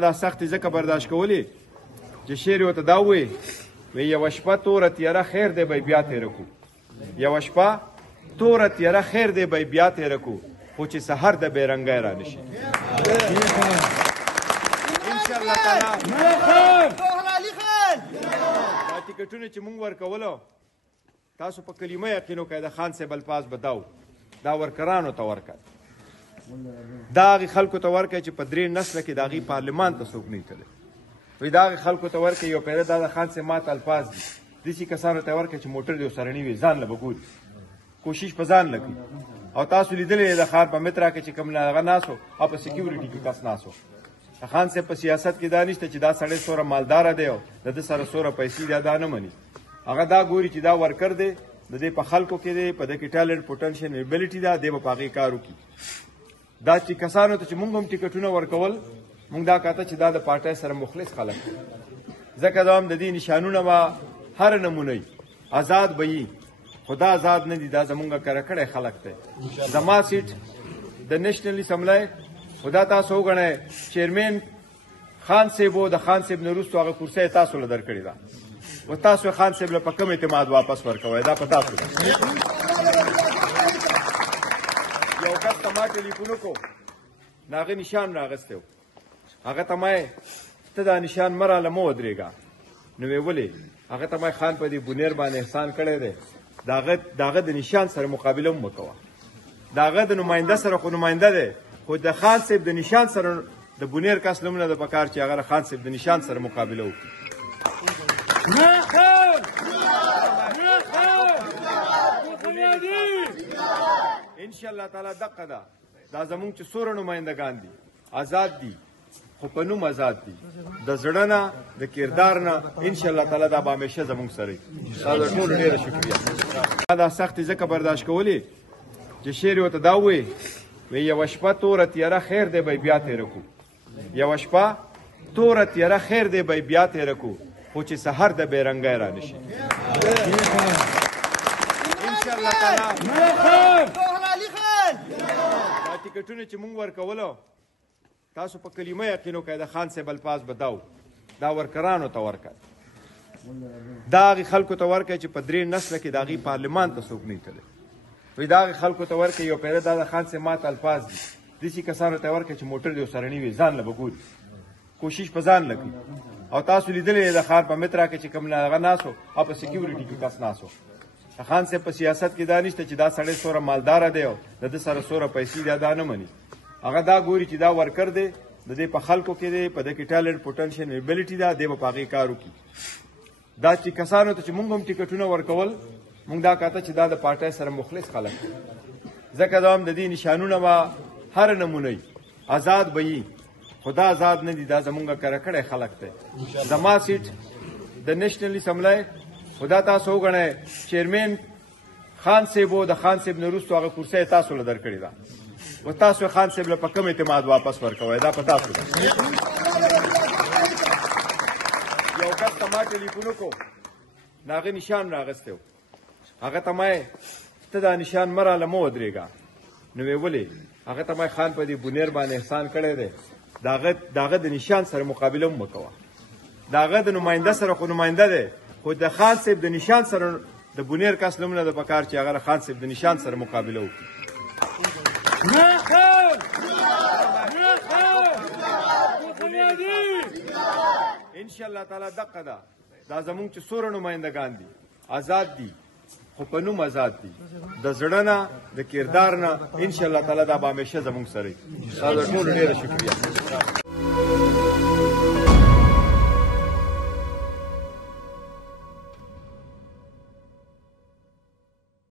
دا سختي ځکه برداشت کولی چې شعر یې ورته دا ووایي وایي یوه شپه توره تیاره خیر دی به بیا تېره کړو یوه شپه توره تیاره خیر دی به بیا تېره کړو خو چې سحر د بېرنګی را نه شي انشاءالله تعالی دا ټکټونه چې مونږ ورکولو تاسو په کلمه یقین وکړئ د خان صاحب الفاظ به دا ورکرانو ته ورکړه دا هغې خلکو ته ورکړئ چې په درې نسله کې د هغې پارلمان ته څوک نه تللی وایي دا هغې خلکو ته ورکړئ یو پیره دا د خان صاحب ماته الفاظ دي داسې کسانو ته ورکړئ چې موټر دې ورسره نه وي ځان له به ګوري کوشش په ځان له کوي او تاسو لیدلی د ښار په مترا کې چې کوم هغه ناست و او په سکیورټي کې کس ناست و خان صاحب په سیاست کې دا نشته چې دا سړی څومره مالداره دی او د ده سره څومره پیسې دی دا نه مني هغه دا ګوري چې دا ورکر دی د دې په خلکو کې دی په ده کې ټالنټ پوټنشل ایبیلیټي ده دی به په هغې کار وکړي دا چې کسانو ته چې مونږ هم ټکټونه ورکول مونږ دا کاته چې دا د پارټۍ سره مخلص خلک دي ځکه دا هم د دې نشانونه به هر نمونه آزاد به وي خو دا آزاد نه دي دا زمونږ کره کړی خلک دی زما سیټ د نیشنل اسمبلی خو دا تاسو وګڼئ چیرمین خان صاحب و د خان صاحب نه وروستو هغه کرسۍ تاسو له درکړې ده و تاسو خان صاحب له په کم اعتماد واپس ورکوئ دا په تاسو ده یو کس ته ما ټلیفون وکړو د هغه نشان راغستی و هغه ته ما ته دا نشان مه راله مه ودرېږه نو ویې ولې هغه ته ما خان په دې بونیر باندې احسان کړی دی د هغه د نشان سره مقابله هم وکوه د هغه د نماینده سره خو نماینده دی خو د خان صاحب د نشان سره د بونیر کس لمونه د پکار چې هغه خان صاحب د نشان سره مقابله وکړي انشاءالله تعالی دقه ده دا زمونږ چې څومره نمایندګان دي آزاد دي خو په نوم آزاد دي د زړه نه د کردار نه انشاءالله تعالی دا به همیشه زمونږ سره وي دا د ټولو ډېره شکریه دا سختي ځکه برداشت کولی چې شعر یې ورته دا ووایي وایي یوه شپه توره تیاره خیر دی به بیا تېره کړو یوه شپه توره تیاره خیر دی به بیا تېره کړو خو چې سحر د بېرنګی را نه شي انشاءالله تعالی دا ټکټونه چې مونږ ورکولو تاسو په کلمه یقین وکړئ د خان صاحب الفاظ به دا ورکرانو ته ورکړه دا هغې خلکو ته ورکړئ چې په درې نسله کې د هغې پارلمان ته څوک نه تللی وایي دا هغې خلکو ته ورکړئ یو پیره دا د خان صاحب ماته الفاظ دي داسې کسانو ته ورکړئ چې موټر دې ورسره نه وي ځان له به ګوري کوشش په ځان له کوي او تاسو لیدلی د ښار په مترا کې چې کوم هغه ناست و او په سکیورټي کې کس ناست و خان صاحب په سیاست کې دا نشته چې دا سړی څومره مالداره دی او د ده سره څومره پیسې دی دا نه مني هغه دا ګوري چې دا ورکر دی د دې په خلکو کې دی په ده کې ټالنټ پوټنشل ایبیلیټي ده دی به په هغې کار وکړي دا چې کسانو ته چې مونږ هم ټکټونه ورکول مونږ دا کاته چې دا د پارټۍ سره مخلص خلک دي ځکه دا هم د دې نشانونه به هر نمونه آزاد به وي خو دا آزاد نه دي دا زمونږ کره کړی خلک دی زما سیټ د نیشنل اسمبلی خو دا تاسو وګڼئ چیرمین خان صاحب و د خان صاحب نه وروستو هغه کرسۍ تاسو له درکړې ده و تاسو خان صاحب له په کم اعتماد واپس ورکوئ دا په تاسو ده یو کس ته ما ټلیفون وکړو د هغه نشان راغستی و هغه ته ما ته دا نشان مه راله مه ودرېږه نو ویې ولې هغه ته ما خان په دې بونیر باندې احسان کړی دی د هغه د نشان سره مقابله هم وکوه د هغه د نماینده سره خو نماینده دی خو د خان صاحب د نشان سره د بونیر کس لمونه د پکار چې هغه خان صاحب د نشان سره مقابله وکړي انشاءالله تعالی دقه ده دا زمونږ چې څومره نمایندګان دي آزاد دي خو په نوم آزاد دي د زړه نه د کردار نه انشاءالله تعالی دا به همیشه زمونږ سره وي دا د ټولو ډېره شکریه